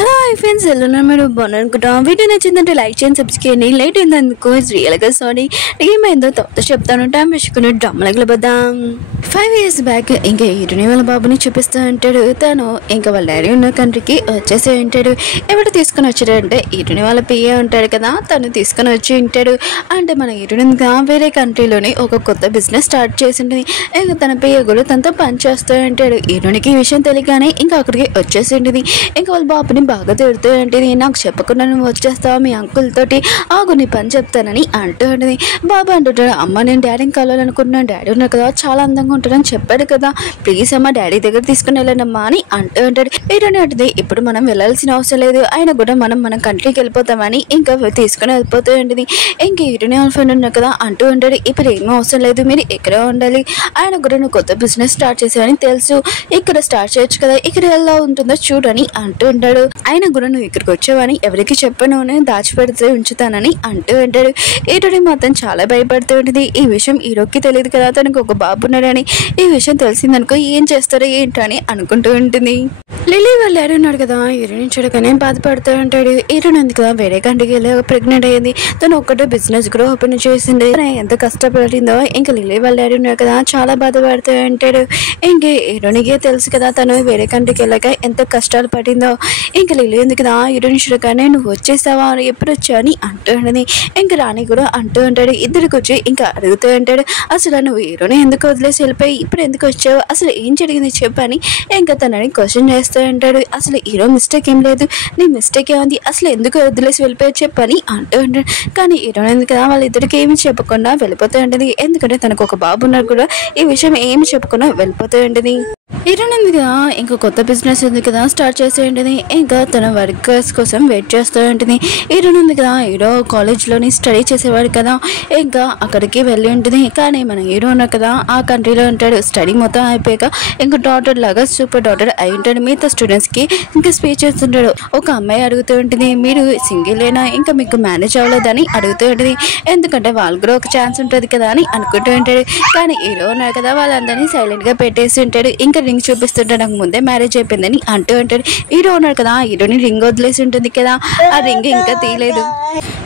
Hello hi friends, ఎలా ఉన్నారు? మీరు బాగున్నారు అనుకుంటాం. వీడియో నచ్చిందంటే లైక్ చేయండి, సబ్స్క్రైబ్ చేయండి. లేట్ అయిందనుకో రియల్గా సారీ. ఏమైందో తర్వాత చెప్తాను. టైం వేసుకుని డ్రమ్మలకి పోదాం. 5 years బ్యాక్ ఇంకా హీరోని వాళ్ళ బాబుని చూపిస్తూ ఉంటాడు. తను ఇంకా వాళ్ళ డాడీ ఉన్న కంట్రీకి వచ్చేసి ఉంటాడు. ఎవరు తీసుకుని వచ్చాడంటే హీరోని వాళ్ళ పిఏ ఉంటాడు కదా, తను తీసుకుని వచ్చి ఉంటాడు. అంటే మన హీరోని వేరే కంట్రీలోని ఒక కొత్త బిజినెస్ స్టార్ట్ చేసి ఉంటుంది. ఇంకా తన పిఏ కూడా తనతో పని చేస్తూ ఉంటాడు. హీరోనికి ఈ విషయం తెలియగానే ఇంకా అక్కడికి వచ్చేసి ఉంటుంది. ఇంకా వాళ్ళ బాబుని బాగా తిడుతూ ఉంటుంది. నాకు చెప్పకుండా నువ్వు వచ్చేస్తావా మీ అంకుల్ తోటి, ఆగు నీ పని చెప్తానని అంటూ ఉంటుంది. బాబా అంటుంటాడు, అమ్మ నేను డాడీని కలవాలనుకుంటున్నాను, డాడీ ఉన్నారు కదా చాలా అందంగా ఉంటాడని చెప్పాడు కదా, ప్లీజ్ అమ్మ డాడీ దగ్గర తీసుకుని వెళ్ళండమ్మా అని అంటూ ఉంటాడు. హీరోని అంటుంది, ఇప్పుడు మనం వెళ్ళాల్సిన అవసరం లేదు, ఆయన కూడా మన కంట్రీకి వెళ్ళిపోతామని ఇంకా తీసుకుని వెళ్ళిపోతూ ఉంటుంది. ఇంకా హీరోని వాళ్ళ ఫ్రెండ్ ఉన్నారు కదా అంటూ ఉంటాడు, ఇప్పుడు ఏమీ అవసరం లేదు, మీరు ఇక్కడే ఉండాలి, ఆయన కూడా నువ్వు కొత్త బిజినెస్ స్టార్ట్ చేసావని తెలుసు, ఇక్కడ స్టార్ట్ చేయొచ్చు కదా, ఇక్కడ ఎలా ఉంటుందో చూడని అంటూ ఉంటాడు. ఆయన కూడా నువ్వు ఇక్కడికి వచ్చావని ఎవరికి చెప్పను, నేను దాచిపెడితే ఉంచుతానని అంటూ ఉంటాడు. హీరోని మాత్రం చాలా భయపడుతూ ఉంటుంది. ఈ విషయం హీరోకి తెలియదు కదా, తనకు ఒక బాబు ఉన్నాడని. ఈ విషయం తెలిసిందనుకో ఏం చేస్తారో ఏంటని అనుకుంటూ ఉంటుంది. లిల్లీ వాళ్ళ డాడీ ఉన్నాడు కదా, హీరోని చూడగానే బాధపడుతూ ఉంటాడు. హీరోని ఉంది కదా వేరే కంట్రీకి వెళ్ళి ప్రెగ్నెంట్ అయ్యింది. తను ఒక్కటే బిజినెస్ కూడా ఓపెన్ చేసింది. ఎంత కష్టపడిందో ఇంకా లిల్లీ వాళ్ళ డాడీ ఉన్నాడు కదా చాలా బాధపడుతూ ఉంటాడు. ఇంక హీరోనికే తెలుసు కదా తను వేరే కంట్రీకి వెళ్ళాక ఎంత కష్టాలు పడిందో. ఇంకా లిల్లీ ఉంది కదా హీరోని చూడగానే నువ్వు వచ్చేసావా, ఎప్పుడు వచ్చావు అని అంటూ ఉంటుంది. ఇంకా రాణి కూడా అంటూ ఉంటాడు. ఇద్దరికి వచ్చి ఇంకా అడుగుతూ ఉంటాడు, అసలు నువ్వు హీరోని ఎందుకు వదిలేసి వెళ్ళిపోయి ఇప్పుడు ఎందుకు వచ్చావు, అసలు ఏం జరిగింది చెప్పని ఇంకా తనని క్వశ్చన్ చేస్తూ ఉంటాడు. అసలు హీరో మిస్టేక్ ఏం లేదు, నీ మిస్టేక్ ఏముంది, అసలు ఎందుకు వదిలేసి వెళ్ళిపోయి చెప్పని అంటూ ఉంటాడు. కానీ హీరో ఎందుకు కదా వాళ్ళిద్దరికి ఏమి చెప్పకుండా వెళ్ళిపోతూ ఉంటుంది. ఎందుకంటే తనకు ఒక బాబు ఉన్నారు కూడా ఈ విషయం ఏమి చెప్పకుండా వెళ్ళిపోతూ ఉంటుంది. హీరోయిన్ ఉంది కదా ఇంకా కొత్త బిజినెస్ ఉంది కదా స్టార్ట్ చేసే ఉంటుంది. ఇంకా తన వర్కర్స్ కోసం వెయిట్ చేస్తూ ఉంటుంది. హీరోయిన్ ఉంది కదా హీరో కాలేజ్లోని స్టడీ చేసేవాడు కదా, ఇంకా అక్కడికి వెళ్ళి ఉంటుంది. కానీ మన హీరో ఉన్నారు కదా ఆ కంట్రీలో ఉంటాడు. స్టడీ మొత్తం అయిపోయాక ఇంకా డాక్టర్ లాగా సూపర్ డాక్టర్ అయి ఉంటాడు. మిగతా స్టూడెంట్స్కి ఇంకా స్పీచ్ చేస్తుంటాడు. ఒక అమ్మాయి అడుగుతూ ఉంటుంది, మీరు సింగిలేనా ఇంకా మీకు మ్యారేజ్ అవ్వలేదని అడుగుతూ ఉంటుంది. ఎందుకంటే వాళ్ళు కూడా ఒక ఛాన్స్ ఉంటుంది కదా అని అనుకుంటూ ఉంటాడు. కానీ హీరో ఉన్నారు కదా వాళ్ళందరినీ సైలెంట్గా పెట్టేసి ఉంటాడు. ఇంకా రింగ్ చూపిస్తుంటే నాకు ముందే మ్యారేజ్ అయిపోయిందని అంటూ ఉంటాడు. హీరో ఉన్నాడు కదా హీరోని రింగ్ వదిలేసి ఉంటుంది కదా, ఆ రింగ్ ఇంకా తీయలేదు.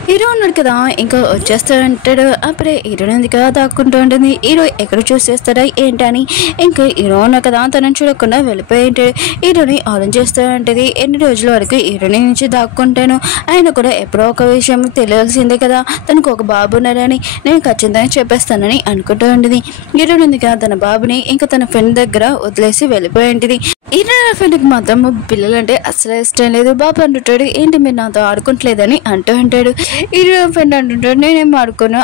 హీరో ఉన్నాడు కదా ఇంకా వచ్చేస్తూ ఉంటాడు. అప్పుడే హీరోని ఉంది కదా దాక్కుంటూ ఉంటుంది. హీరో ఎక్కడ చూస్ చేస్తాడా ఏంటని ఇంకా హీరో ఉన్నాడు కదా తనని చూడకుండా వెళ్ళిపోయి ఉంటాడు. హీరోని ఆరెంజ్ చేస్తూ ఉంటుంది. ఎన్ని రోజుల వరకు హీరోని నుంచి దాక్కుంటాను, ఆయన కూడా ఎప్పుడో ఒక విషయం తెలియాల్సిందే కదా, తనకు ఒక బాబు ఉన్నాడని నేను ఖచ్చితంగా చెప్పేస్తానని అనుకుంటూ ఉంటుంది. హీరోని ఉంది కదా తన బాబుని ఇంకా తన ఫ్రెండ్ దగ్గర వదిలేసి వెళ్ళిపోయి ఉంటుంది. హీరో ఫ్రెండ్కి మాత్రం పిల్లలు అంటే అసలు ఇష్టం లేదు. బాబు అంటుంటాడు, ఏంటి మీరు నాతో ఆడుకుంటలేదని అంటూ ఉంటాడు. హీరో ఫ్రెండ్ అంటుంటాడు, నేనేం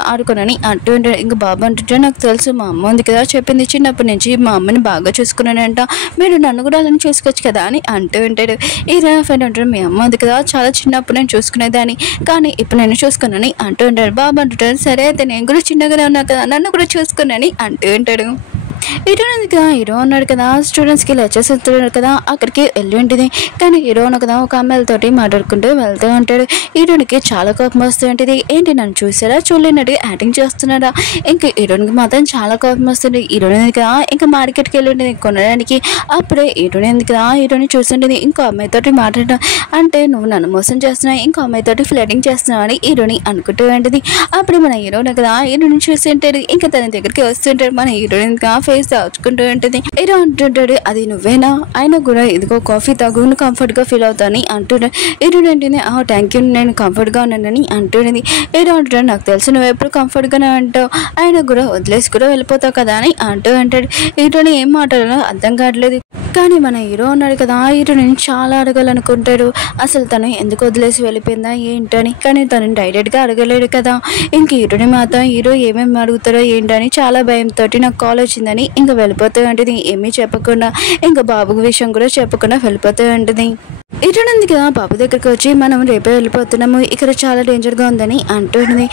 ఆడుకోనని అంటూ ఉంటాడు. ఇంకా బాబు అంటుంటాడు, నాకు తెలుసు మా అమ్మ ఉంది కదా చెప్పింది, చిన్నప్పటి నుంచి మా అమ్మని బాగా చూసుకున్నానంట, మీరు నన్ను కూడా అలా చూసుకోవచ్చు కదా అని అంటూ ఉంటాడు. హీరో ఫ్రెండ్ అంటాడు, మీ అమ్మ ఉంది కదా చాలా చిన్నప్పుడు నేను చూసుకునేదాన్ని, కానీ ఇప్పుడు నేను చూసుకున్నానని అంటూ ఉంటాడు. బాబు అంటుంటాడు, సరే అయితే నేను కూడా చిన్నగానే ఉన్నా కదా నన్ను కూడా చూసుకున్నానని అంటూ ఉంటాడు. హీరో ఉన్నాడు కదా స్టూడెంట్స్కి లెక్చర్స్ ఇస్తున్నాడు కదా అక్కడికి వెళ్ళి ఉంటుంది. కానీ హీరో ఉన్న కదా ఒక అమ్మాయిలతోటి మాట్లాడుకుంటూ వెళ్తూ ఉంటాడు. హీరోనికి చాలా కోపం వస్తూ ఉంటుంది. ఏంటి నన్ను చూసారా చూడలేనట్టు యాక్టింగ్ చేస్తున్నాడా, ఇంకా హీరోనికి మాత్రం చాలా కోపం వస్తుంది. హీరోయిన్ కదా ఇంకా మార్కెట్కి వెళ్ళి ఉంటుంది కొనడానికి. అప్పుడే హీరోయిన్ కదా హీరోని చూస్తుంటుంది. ఇంకో అమ్మాయితోటి మాట్లాడడం, అంటే నువ్వు నన్ను మోసం చేస్తున్నావు ఇంకో అమ్మాయితోటి ఫ్లర్టింగ్ చేస్తున్నావు అని హీరోని అనుకుంటూ ఉంటుంది. అప్పుడు మన హీరోని కదా హీరోని చూస్తుంటాడు. ఇంకా తన దగ్గరికి వస్తుంటాడు. మన హీరోయిన్ ఫేస్ దాచుకుంటూ ఉంటుంది. హీరో అంటుంటాడు, అది నువ్వేనా, ఆయన కూడా ఇదిగో కాఫీ తాగు నువ్వు కంఫర్ట్ గా ఫీల్ అవుతాని అంటుంటాడు. హీరో ఏంటంటే థ్యాంక్ యూ నేను కంఫర్ట్ గా ఉన్నానని అంటుంది. హీరో అంటాడు, నాకు తెలుసు నువ్వు ఎప్పుడు కంఫర్ట్ గానే అంటావు, ఆయన కూడా వదిలేసి కూడా వెళ్ళిపోతావు కదా అని అంటూ అంటాడు. హీరోని ఏం మాట్లాడాలో అర్థం కావట్లేదు. కానీ మన హీరో ఉన్నాడు కదా హీరోని చాలా అడగాలనుకుంటాడు, అసలు తను ఎందుకు వదిలేసి వెళ్ళిపోయిందా ఏంటని. కానీ తను డైరెక్ట్ గా అడగలేడు కదా. ఇంక హీరోని మాత్రం హీరో ఏమేమి అడుగుతారో ఏంటని చాలా భయంతో నాకు కాల్ వచ్చిందని ఇంకా వెళ్ళిపోతూ ఉంటుంది. ఏమీ చెప్పకుండా ఇంకా బాబు విషయం కూడా చెప్పకుండా వెళ్ళిపోతూ ఉంటుంది. ఇటునుంది కదా బాబు దగ్గరికి వచ్చి మనం రేపే వెళ్ళిపోతున్నాము, ఇక్కడ చాలా డేంజర్గా ఉందని అంటుంది.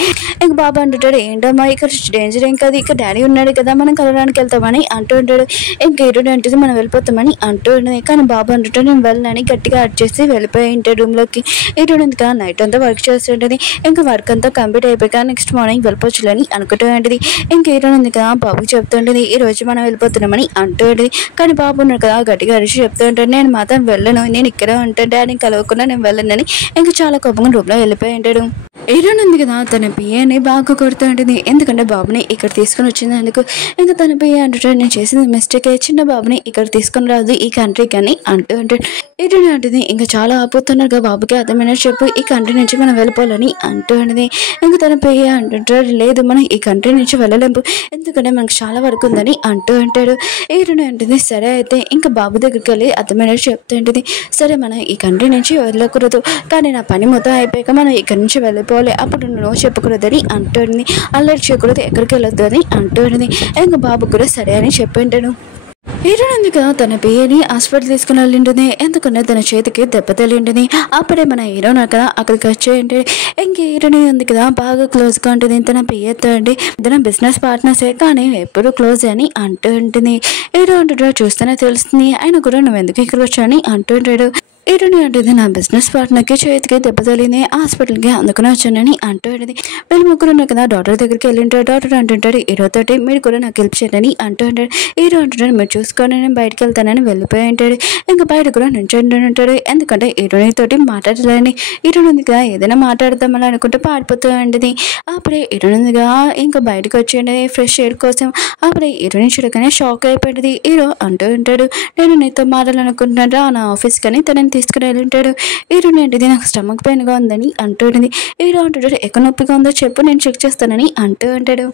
ఇంక బాబు అంటుంటాడు, ఏంటమ్మా ఇక్కడ డేంజర్ ఏం కాదు, ఇక్కడ డాడీ ఉన్నాడు కదా మనం కలవడానికి వెళ్తామని అంటుంటాడు. ఇంక ఇటు అంటుంది మనం వెళ్ళిపోతామని అని అంటూ ఉంటుంది. కానీ బాబు అంటుంటే నేను వెళ్ళని గట్టిగా అడ్చేసి వెళ్ళిపోయి ఉంటాడు రూమ్లోకి. ఇటువంటి నైట్ అంతా వర్క్ చేస్తుంటుంది. ఇంకా వర్క్ అంతా కంప్లీట్ అయిపోయాక నెక్స్ట్ మార్నింగ్ వెళ్ళిపోవచ్చులని అనుకుంటూ ఉంటుంది. ఇంకా ఇటువంటి బాబుకి చెప్తుంటుంది ఈ రోజు మనం వెళ్ళిపోతున్నామని అంటూ ఉంటుంది. కానీ బాబు ఉన్నాడు కదా గట్టిగా అరిచి చెప్తూ ఉంటాడు నేను మాత్రం వెళ్ళను, నేను ఇక్కడ ఉంటాను డాడీ కలవకుండా నేను వెళ్ళనని ఇంకా చాలా కోపంగా రూమ్లో వెళ్ళిపోయి ఉంటాడు. హీరోయిన్ ఉంది కదా తన పియ్యని బాగా కొడుతూ ఉంటుంది. ఎందుకంటే బాబుని ఇక్కడ తీసుకుని వచ్చింది అందుకు. ఇంకా తన పియ్య అంటుంటాడు నేను చేసింది మిస్టేక్, చిన్న బాబుని ఇక్కడ తీసుకుని రాదు ఈ కంట్రీకి అని అంటూ ఉంటాడు. హీరోయిన్ అంటుంది ఇంకా చాలా ఆపుతున్నారు బాబుకి అర్థమైన చెప్పు ఈ కంట్రీ నుంచి మనం వెళ్ళిపోవాలని అంటూ ఉంటుంది. ఇంకా తన పియ్య అంటుంటాడు లేదు మనం ఈ కంట్రీ నుంచి వెళ్ళలేము ఎందుకంటే మనకు చాలా వరకు ఉందని అంటూ ఉంటాడు. హీరోయిన్ అంటుంది సరే అయితే ఇంకా బాబు దగ్గరికి వెళ్ళి అర్థమైన చెప్తూ ఉంటుంది సరే మనం ఈ కంట్రీ నుంచి వెళ్ళకూడదు కానీ నా పని మొత్తం అయిపోయాక మనం ఇక్కడి నుంచి వెళ్ళిపోవాలి అప్పుడు నువ్వు చెప్పకూడదని అంటుంది. అల్లరి చేయకూడదు ఎక్కడికి వెళ్ళొద్దు అని అంటుంది. ఇంకా బాబు కూడా సరే అని చెప్పింటాడు. హీరోయిన్ ఉంది కదా తన పియ్యని హాస్పిటల్ తీసుకుని వెళ్ళింటుంది. ఎందుకంటే తన చేతికి దెబ్బ తగిలింటుంది. అప్పుడే మన హీరోయిన్ కదా అక్కడికి వచ్చేయండి. ఇంక హీరోయిన్ ఉంది కదా బాగా క్లోజ్గా ఉంటుంది తన పియ్యతో అండి. తన బిజినెస్ పార్ట్నర్సే కానీ ఎప్పుడు క్లోజ్ అని అంటూ ఉంటుంది. హీరో అంటుంటాడు చూస్తేనే తెలుస్తుంది ఆయన కూడా నువ్వు ఎందుకు ఇక్కడ వచ్చాని అంటుంటాడు. హీరోయిన్ అంటుంది నా బిజినెస్ పార్ట్నర్కి చేతికి దెబ్బ తగిలింది హాస్పిటల్కి అందుకుని వచ్చానని అంటూ ఉంటుంది. వీళ్ళు ముగ్గురు ఉన్నారు కదా డాక్టర్ దగ్గరికి వెళ్ళింటాడు. డాక్టర్ అంటుంటాడు హీరోతోటి మీరు కూడా నాకు హెల్ప్ చేయండి అంటూ ఉంటాడు. హీరో అంటుంటాడు మీరు చూసుకొని నేను బయటకు వెళ్తానని వెళ్ళిపోయి ఉంటాడు. ఇంకా బయట కూడా నుంచొని ఉంటాడు ఎందుకంటే హీరోయిన్ తోటి మాట్లాడలేని. హీరోయిన్ ఉంది కదా ఏదైనా మాట్లాడదామని అనుకుంటే పారిపోతూ ఉంటుంది. అప్పుడే హీరోయిన్ ఉంది కదా ఇంకా బయటకు వచ్చేయండి ఫ్రెష్ ఎయిర్ కోసం. అప్పుడే హీరోయిన్ చూడగానే షాక్ అయిపోయింది. హీరో అంటూ ఉంటాడు నేను నీతో మాట్లాడాలనుకుంటున్నారా నా ఆఫీస్ కానీ తనని తీసుకుని వెళ్ళి ఉంటాడు. హీరోయిన్ ఏంటిది నాకు స్టమక్ పెయిన్గా ఉందని అంటూ ఉంటుంది. హీరో అంటుంటాడు ఎక్కడ నొప్పిగా ఉందో చెప్పు నేను చెక్ చేస్తానని అంటూ ఉంటాడు.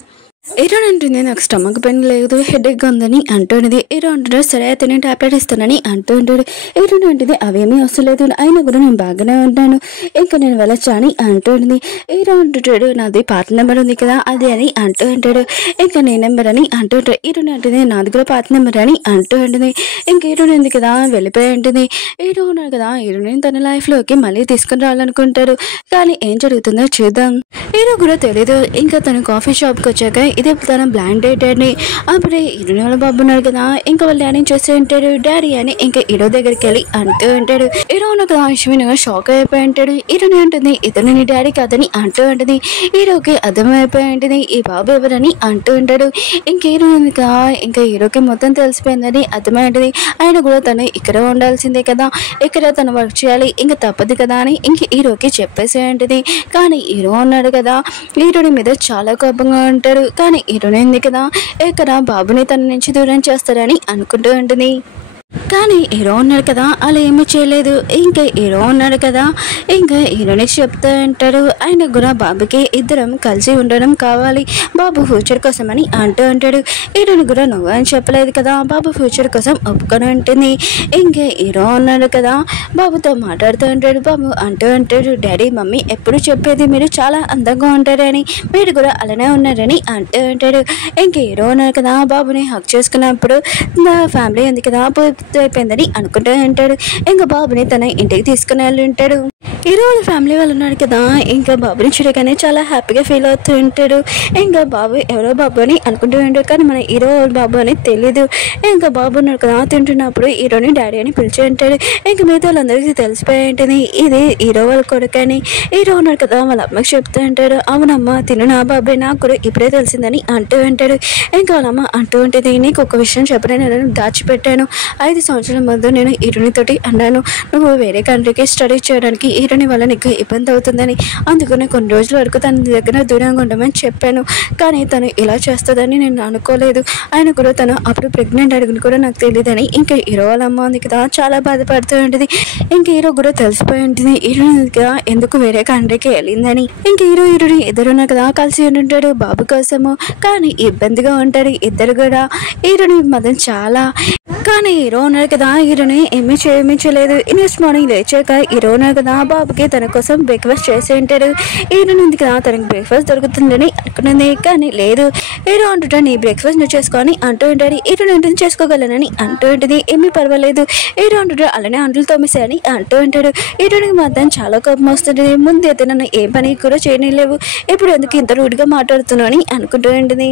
హీరోయిన్ అంటుంది నాకు స్టమక్ పెయిన్ లేదు హెడేక్గా ఉందని అంటుంది. హీరో అంటాడు సరే అయితే నేను టాబ్లెట్ ఇస్తానని అంటూ ఉంటాడు. హీరోయిన్ అంటుంది అవేమీ వస్తలేదు అయినా కూడా నేను బాగానే ఉంటాను ఇంకా నేను వెళ్ళొచ్చా అని అంటుంది. హీరో అంటుంటాడు నాది పాత నెంబర్ ఉంది కదా అది అని అంటూ ఉంటాడు. ఇంకా నీ నెంబర్ అని అంటూ ఉంటాడు. హీరోయిన్ అంటుంది నాది కూడా పాత నెంబర్ అని అంటూ ఉంటుంది. ఇంక హీరోయిన్ ఉంది కదా వెళ్ళిపోయి ఉంటుంది. హీరో ఉన్నాడు కదా హీరోయిన్ తన లైఫ్లోకి మళ్ళీ తీసుకుని రావాలనుకుంటాడు. కానీ ఏం జరుగుతుందో చూద్దాం. హీరో కూడా తెలీదు. ఇంకా తను కాఫీ షాప్కి వచ్చాక ఇదే తన బ్లాండ్ డేట్ అని. అప్పుడే హీరోయిన్ వాళ్ళ బాబు ఉన్నాడు కదా ఇంకా వాళ్ళ డాడీ చూస్తూ ఉంటాడు డాడీ అని ఇంకా హీరో దగ్గరికి వెళ్ళి అంటూ ఉంటాడు. హీరో కదా విషయంగా షాక్ అయిపోయి ఉంటాడు. హీరోని అంటుంది ఇతను నీ డాడీ కాదని అంటూ ఉంటుంది. హీరోకి అర్థమైపోయి ఉంటుంది ఈ బాబు ఎవరని అంటూ ఉంటాడు. ఇంక హీరో కదా ఇంకా హీరోకి మొత్తం తెలిసిపోయిందని అర్థమై ఉంటుంది. ఆయన కూడా తను ఇక్కడ ఉండాల్సిందే కదా ఇక్కడ తను వర్క్ చేయాలి ఇంకా తప్పదు కదా అని ఇంక హీరోకి చెప్పేసి ఉంటుంది. కానీ హీరో ఉన్నాడు కదా హీరోని మీద చాలా కోపంగా ఉంటాడు. కానీ హీరోయిన్ ఉంది కదా ఇక్కడ బాబుని తన నుంచి దూరం చేస్తారని అనుకుంటూ ఉంటుంది. కానీ హీరో ఉన్నాడు కదా అలా ఏమీ చేయలేదు. ఇంకా హీరో ఉన్నాడు కదా ఇంకా హీరోని చెప్తూ ఉంటాడు ఆయన కూడా బాబుకి ఇద్దరం కలిసి ఉండడం కావాలి బాబు ఫ్యూచర్ కోసం అని అంటూ ఉంటాడు. హీరోని కూడా నువ్వు అని చెప్పలేదు కదా బాబు ఫ్యూచర్ కోసం ఒప్పుకొని ఉంటుంది. ఇంకా హీరో ఉన్నాడు కదా బాబుతో మాట్లాడుతూ ఉంటాడు. బాబు అంటూ ఉంటాడు డాడీ మమ్మీ ఎప్పుడు చెప్పేది మీరు చాలా అందంగా ఉంటారని మీరు కూడా అలానే ఉన్నారని అంటూ ఉంటాడు. ఇంకా హీరో ఉన్నాడు కదా బాబుని హక్ చేసుకున్నప్పుడు నా ఫ్యామిలీ ఉంది కదా అయిపోయిందని అనుకుంటూ ఉంటాడు. ఇంకా బాబుని తన ఇంటికి తీసుకుని వెళ్ళి ఉంటాడు. హీరో వాళ్ళ ఫ్యామిలీ వాళ్ళు ఉన్నాడు కదా ఇంకా బాబుని చూడగానే చాలా హ్యాపీగా ఫీల్ అవుతూ ఉంటాడు. ఇంకా బాబు ఎవరో బాబు అని అనుకుంటూ ఉంటాడు కానీ మన హీరో బాబు అని తెలీదు. ఇంకా బాబు ఉన్నాడు కదా తింటున్నప్పుడు హీరోని డాడీ అని పిలిచి ఉంటాడు. ఇంకా మిగతా వాళ్ళందరికీ తెలిసిపోయి ఉంటుంది ఇది హీరో వాళ్ళ కొడుకు అని. హీరో ఉన్నాడు కదా వాళ్ళ అమ్మకి చెప్తూ ఉంటాడు అవునమ్మా తిను నా బాబాయ్ నాకు కూడా ఇప్పుడే తెలిసిందని అంటూ ఉంటాడు. ఇంకా వాళ్ళ అమ్మ అంటూ ఉంటుంది నీకు ఒక విషయం చెప్పడం నేను దాచిపెట్టాను 5 సంవత్సరాల ముందు నేను హీరోని తోటి అన్నాను నువ్వు వేరే కంట్రీకి స్టడీ చేయడానికి హీరోని వల్ల నీకు ఇబ్బంది అవుతుందని అందుకని కొన్ని రోజుల వరకు తన దగ్గర దూరంగా ఉండమని చెప్పాను. కానీ తను ఇలా చేస్తుందని నేను అనుకోలేదు. ఆయన కూడా తను అప్పుడు ప్రెగ్నెంట్ అడుగుని కూడా నాకు తెలియదని ఇంకా హీరో వాళ్ళ అమ్మ ఉంది కదా చాలా బాధపడుతూ ఉంటుంది. ఇంక హీరో కూడా తెలిసిపోయి ఉంటుంది హీరో కదా ఎందుకు వేరే కంట్రీకి వెళ్ళిందని. ఇంక హీరోని ఇద్దరున్నా కదా కలిసి ఉంటాడు బాబు కోసము. కానీ ఇబ్బందిగా ఉంటాడు ఇద్దరు కూడా. హీరోని మాత్రం చాలా కానీ హీరో ఉన్నారు కదా హీరోని ఏమీ చేయలేదు. నెక్స్ట్ మార్నింగ్ లేచాక హీరో ఉన్నారు కదా బాబుకి తన కోసం బ్రేక్ఫాస్ట్ చేసి ఉంటాడు. హీరోని ఉంది కదా తనకి బ్రేక్ఫాస్ట్ దొరుకుతుందని అనుకున్నది కానీ లేదు. హీరో అంటుంటా నీ బ్రేక్ఫాస్ట్ నువ్వు చేసుకొని అంటూ ఉంటాడు. హీరోని ఉంటుంది చేసుకోగలనని అంటూ ఉంటుంది ఏమీ పర్వాలేదు. హీరో అంటుంటాడు అలానే అంటులు తోమేసాయని అంటూ ఉంటాడు. హీరోనికి మాత్రం చాలా కోపం వస్తుంది. ముందు అయితే నన్ను ఏ పని కూడా చేయలేవు ఇప్పుడు ఎందుకు ఇంత రూడ్గా మాట్లాడుతున్నావు అని అనుకుంటూ ఉంటుంది.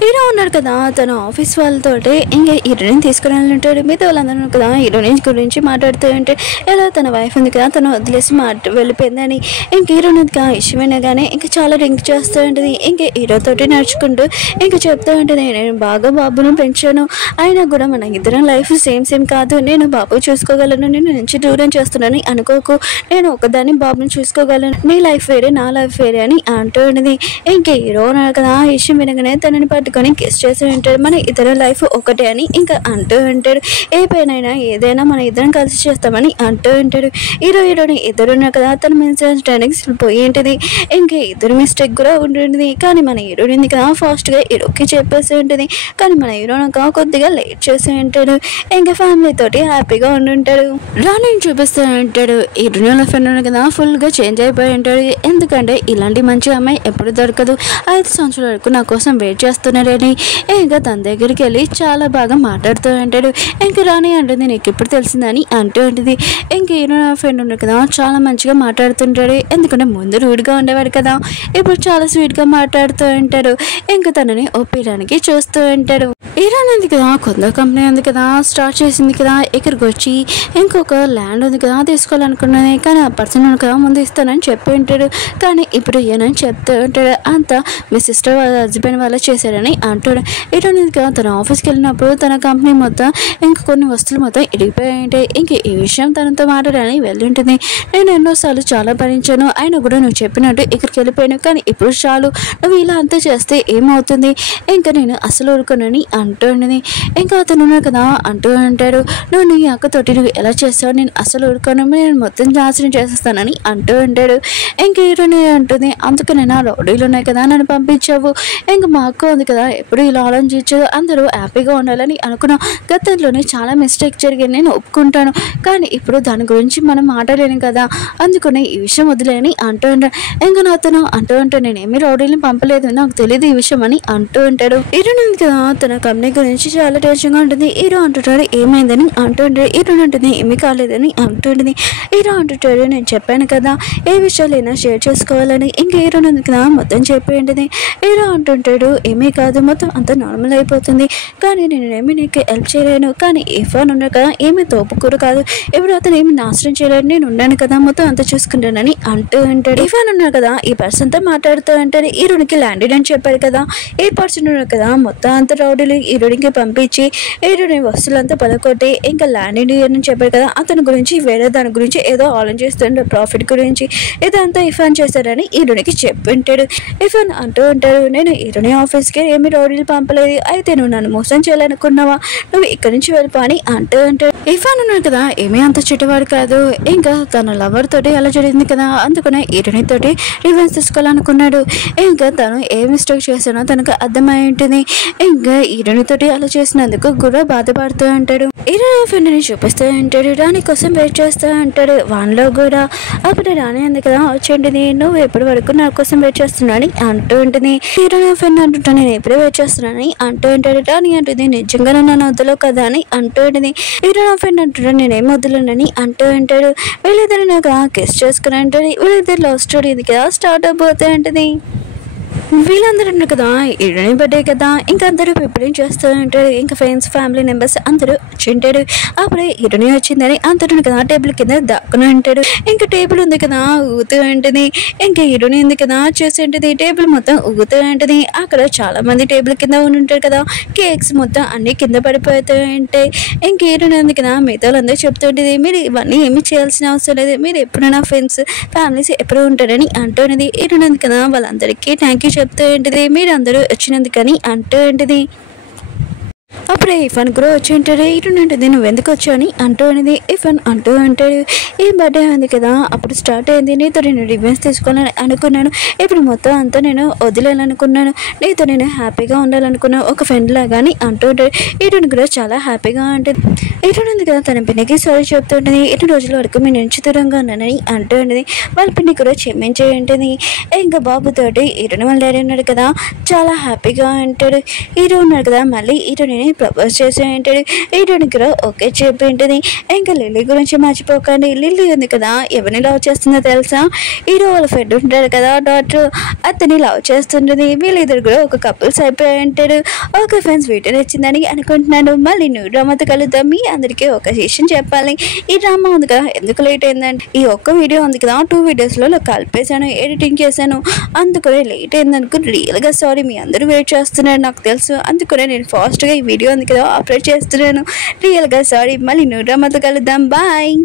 హీరో ఉన్నాడు కదా తన ఆఫీస్ వాళ్ళతోటి ఇంకా హీరోయిన్ తీసుకుని ఉంటాడు. మిగతా వాళ్ళందరూ కదా హీరోయిన్ గురించి మాట్లాడుతూ ఉంటే ఎలా తన వైఫ్ ఉంది కదా తను వదిలేసి వెళ్ళిపోయిందని ఇంక హీరోయిన్ ఇష్టమైనా కానీ ఇంకా చాలా రింక్ చేస్తూ ఉంటుంది. ఇంకా హీరోతోటి నడుచుకుంటూ ఇంకా చెప్తూ ఉంటుంది నేను బాగా బాబును పెంచాను, అయినా కూడా మన ఇద్దరం లైఫ్ సేమ్ కాదు, నేను బాబు చూసుకోగలను, నేను నుంచి దూరం చేస్తున్నాను అనుకోకు, నేను ఒకదాన్ని బాబుని చూసుకోగలను, నీ లైఫ్ వేరే నా లైఫ్ వేరే అని అంటూ ఉంటుంది. ఇంకా హీరో ఉన్నాడు కదా ఆ విషయం వినగానే తనని పట్టుకొని కిస్ చేస్తూ ఉంటాడు. మన ఇద్దరు లైఫ్ ఒకటే అని ఇంకా అంటూ ఉంటాడు. ఏ పైనైనా ఏదైనా మన ఇద్దరం కలిసి చేస్తామని అంటూ ఉంటాడు. హీరోని ఇద్దరు ఉన్నారు కదా తన మిస్టేక్స్ పోయి ఉంటుంది. ఇంకా ఇద్దరు మిస్టేక్ కూడా ఉంటుంది. కానీ మన హీరోయిన్ కదా ఫాస్ట్గా హీరోకి చెప్పేసి ఉంటుంది. కానీ మన హీరోని కొద్దిగా లేట్ చేసి ఉంటాడు. ఇంకా ఫ్యామిలీ తోటి హ్యాపీగా ఉండుంటాడు. రాణిని చూపిస్తూ ఉంటాడు. హీరోయిన్ ఫ్రెండ్ కదా ఫుల్గా చేంజ్ అయిపోయి ఉంటాడు. ఎందుకంటే ఇలాంటి మంచి అమ్మాయి ఎప్పుడు దొరకదు, 5 సంవత్సరాల వరకు నా కోసం వెయిట్ చేస్తున్నాడని ఇంకా తన దగ్గరికి వెళ్ళి చాలా బాగా మాట్లాడుతూ ఉంటాడు. ఇంకా రాణి అంటుంది నీకు ఇప్పుడు తెలిసిందని అంటూ ఉంటుంది. ఇంక హీరో ఫ్రెండ్ ఉన్నాడు కదా చాలా మంచిగా మాట్లాడుతుంటాడు. ఎందుకంటే ముందు రూడ్గా ఉండేవాడు కదా, ఇప్పుడు చాలా స్వీట్గా మాట్లాడుతూ ఉంటాడు. ఇంకా తనని ఒప్పించడానికి చూస్తూ ఉంటాడు. హీరోయిన్ ఉంది కదా కొత్త కంపెనీ ఉంది కదా స్టార్ట్ చేసింది కదా, ఇక్కడికి వచ్చి ఇంకొక ల్యాండ్ ఉంది కదా తీసుకోవాలనుకున్నది. కానీ ఆ పర్సన్ కదా ముందు ఇస్తానని చెప్పి ఉంటాడు. కానీ ఇప్పుడు ఏనని చెప్తూ ఉంటాడు. అంతా మీ సిస్టర్ వాళ్ళ హస్బెండ్ వాళ్ళ చేశాడని అంటాడు. హీరోయిన్ కదా తన ఆఫీస్కి వెళ్ళినప్పుడు తన కంపెనీ మొత్తం ఇంకా కొన్ని వస్తువులు మొత్తం ఇరిగిపోయి ఉంటాయి. ఇంక ఈ విషయం తనతో మాట్లాడని వెళ్ళుంటుంది. నేను ఎన్నోసార్లు చాలా భరించాను, అయినా కూడా నువ్వు చెప్పినట్టు ఇక్కడికి వెళ్ళిపోయాను, కానీ ఇప్పుడు చాలు, నువ్వు ఇలా అంతా చేస్తే ఏమవుతుంది, ఇంకా నేను అసలు ఊరుకోనని అంటుంది. ఇంకా అతను ఉన్నాడు కదా అంటూ ఉంటాడు నువ్వు నీ అక్కతోటి నువ్వు ఎలా చేస్తావు, నేను అసలు ఊరుకోను, నేను మొత్తం నాశనం చేసేస్తానని అంటూ ఉంటాడు. ఇంకా హీరోయిన్ అంటుంది అందుకనైనా రౌడీలు ఉన్నాయి కదా నన్ను పంపించావు, ఇంకా మా అక్క ఉంది కదా ఎప్పుడు ఇలా ఆలోచించదు, అందరూ హ్యాపీగా ఉండాలని అనుకున్నాం, గతంలోనే చాలా మిస్టేక్ జరిగింది నేను ఒప్పుకుంటాను, కానీ ఇప్పుడు దాని గురించి మనం మాట్లాడలేను కదా, అందుకని ఈ విషయం వదిలేని అంటూ ఉంటాడు. ఇంకా నాతను అంటూ ఉంటాడు నేనేమి రౌడీలను పంపలేదు, నాకు తెలియదు ఈ విషయం అని అంటూ ఉంటాడు. హీరోయిన్ ఉంది కదా తన కంపెనీ గురించి చాలా టెన్షన్గా ఉంటుంది. హీరో అంటుంటాడు ఏమైందని అంటూ ఉంటాడు. హీరోయిన్ ఉంటుంది ఏమీ కాలేదని అంటుంటుంది. హీరో అంటుంటాడు నేను చెప్పాను కదా ఏ విషయాలైనా షేర్ చేసుకోవాలని, ఇంకా హీరోయిన్ ఉంది కదా మొత్తం చెప్పేయండి. హీరో అంటుంటాడు ఏమీ కాదు మొత్తం అంతా నార్మల్ అయిపోతుంది, కానీ నేనేమి నీకు హెల్ప్ చేయలేను, కానీ ఇఫాన్ ఉన్నా కదా ఏమీ తోపుకూరు కాదు, ఇప్పుడు అతను ఏమి నాశనం చేయలేడు, నేను ఉన్నాను కదా మొత్తం అంతా చూసుకుంటానని అంటూ ఉంటాడు. ఇఫాన్ ఉన్నారు కదా ఈ పర్సన్తో మాట్లాడుతూ ఉంటాడు. హీరోనికి ల్యాండెడ్ అని చెప్పారు కదా, ఏ పర్సన్ ఉన్నారు కదా మొత్తం అంతా రౌడీలు హీరోయిన్కి పంపించి హీరోయిన్ వస్తువులంతా పదకొట్టి ఇంకా ల్యాండెడ్ అని చెప్పారు కదా, అతని గురించి వేరే దాని గురించి ఏదో ఆలోచిస్తుంటాడు ప్రాఫిట్ గురించి, ఇదంతా ఇఫాన్ చేశారని హీరోయిన్కి చెప్పింటాడు. ఇఫాన్ అంటూ ఉంటాడు నేను హీరోయిన్ ఆఫీస్కి ఏమి రౌడీలు పంపలేదు, అయితే నువ్వు నన్ను మోసం చేయాలనుకున్నావా, నువ్వు ఇక్కడి నుంచి వెళ్ళిపో అని అంటూ ఉంటాడు. ఇఫాన్ ఉన్నాడు కదా ఏమీ అంత చెట్టువాడు కాదు, ఇంకా తన లవర్ తోటి అలా జరిగింది కదా, అందుకనే హీరోయిన్ తోటి రివెంజ్ తీసుకోవాలనుకున్నాడు. ఇంకా తను ఏ మిస్టేక్ చేశానో తనకు అర్థమై ఉంటుంది. ఇంకా హీరోయిన్ తోటి అలా చేసినందుకు కూడా బాధపడుతూ ఉంటాడు. హీరోయిన్ ఫ్రెండ్ని చూపిస్తూ ఉంటాడు, రాణి కోసం వెయిట్ చేస్తూ ఉంటాడు. వాన్లో కూడా అప్పుడు రాణి అంది కదా వచ్చేంటిది నువ్వు ఎప్పటి వరకు నా కోసం వెయిట్ చేస్తున్నాని అంటూ ఉంటుంది. హీరోయిన్ ఫ్రెండ్ అంటుంటా నేను ఎప్పుడే వెయిట్ చేస్తున్నానని అంటూ ఉంటాడు. రాణి అంటుంది నిజంగా నన్ను వద్దులో కదా అని అంటూ ఉంటుంది. హీరోయిన్ ఫ్రెండ్ అంటుంటా నేనేం వద్దులోనని అంటూ ఉంటాడు. వీళ్ళిద్దరు నాకు కిస్ చేసుకుని ఉంటుంది. వీళ్ళిద్దరు లవ్ స్టోరీ ఇది కదా స్టార్ట్ అయిపోతూ ఉంటుంది. వీళ్ళందరూ ఉన్నారు కదా హీరోయిన్ బర్త్డే కదా, ఇంకా అందరూ ప్రిపేరింగ్ చేస్తూ ఉంటారు. ఇంకా ఫ్రెండ్స్ ఫ్యామిలీ మెంబర్స్ అందరూ వచ్చి ఉంటాడు. అప్పుడే హీరోయిన్ వచ్చిందని అందరూ కదా టేబుల్ కింద దాక్కుని ఉంటాడు. ఇంకా టేబుల్ ఉంది కదా ఊగుతూ ఉంటుంది. ఇంకా హీరోయిన్ ఉంది కదా చూసి ఉంటుంది టేబుల్ మొత్తం ఊగుతూ ఉంటుంది. అక్కడ చాలా మంది టేబుల్ కింద ఉండి ఉంటారు కదా, కేక్స్ మొత్తం అన్ని కింద పడిపోతూ ఉంటాయి. ఇంకా హీరోయిన్ ఉంది కదా మిగతా అందరూ చెప్తుంటుంది మీరు ఇవన్నీ ఏమి చేయాల్సిన అవసరం లేదు, మీరు ఎప్పుడైనా ఫ్రెండ్స్ ఫ్యామిలీస్ ఎప్పుడు ఉంటారని అంటున్నది. హీరోయిన్ ఉంది కదా వాళ్ళందరికీ థ్యాంక్ యూ చెప్తూ ఏంటిది మీరు అందరూ వచ్చినందుకని అంటూ ఏంటిది. అప్పుడే ఇఫాన్ కూడా వచ్చి ఉంటాడు. ఇటుంటుంది నువ్వు ఎందుకు వచ్చావు అని అంటూ అనేది. ఇఫాన్ అంటూ ఉంటాడు ఈ బర్త్డే ఉంది కదా అప్పుడు స్టార్ట్ అయింది, నీతో నేను రివెంజ్ తీసుకోవాలని అనుకున్నాను, ఇప్పుడు మొత్తం అంతా నేను వదిలేయాలనుకున్నాను, నీతో నేను హ్యాపీగా ఉండాలనుకున్నాను ఒక ఫ్రెండ్ లాగా అని అంటూ ఉంటాడు. ఇటుని కూడా చాలా హ్యాపీగా ఉంటుంది. ఇటు ఉంది కదా తన పిన్నికి సారీ చెప్తూ ఉంటుంది. ఇటు రోజుల వరకు మీ నుంచి దూరంగా ఉన్నానని అంటూ ఉంటుంది. వాళ్ళ పిన్ని కూడా క్షమించే ఉంటుంది. ఇంకా బాబుతోటి ఇటుని వాళ్ళ డాడీ ఉన్నాడు కదా చాలా హ్యాపీగా ఉంటాడు. హీరో ఉన్నాడు కదా మళ్ళీ ఇటుని ప్రపోజ్ చేసి ఏంటది హీరోని కూడా ఓకే చెప్పి ఏంటది ఇంకా లిల్లీ గురించి మర్చిపోకండి. లిల్లీ ఉంది కదా ఎవరిని లవ్ చేస్తుందో తెలుసా? హీరో వాళ్ళ ఫ్రెండ్ ఉంటాడు కదా డాక్టర్, అతన్ని లవ్ చేస్తుంటుంది. వీళ్ళిద్దరు కూడా ఒక కపుల్స్ అయిపోయి ఉంటారు. ఓకే ఫ్రెండ్స్, వీడియో నచ్చిందని అనుకుంటున్నాను. మళ్ళీ న్యూ డ్రామాతో కలుద్దాం. మీ అందరికీ ఒక విషయం చెప్పాలి, ఈ డ్రామా ఉంది కదా ఎందుకు లేట్ అయిందండి, ఈ ఒక్క వీడియో ఉంది కదా 2 వీడియోస్లో కలిపేశాను, ఎడిటింగ్ చేశాను, అందుకనే లేట్ అయిందనుకో రియల్గా సారీ. మీ అందరూ వెయిట్ చేస్తున్నారు నాకు తెలుసు, అందుకనే నేను ఫాస్ట్గా ఈ వీడియో ఉంది కదా అప్లోడ్ చేస్తున్నాను. రియల్గా సారీ. మళ్ళీ న్యూ డ్రామాతో కలుద్దాం. బాయ్.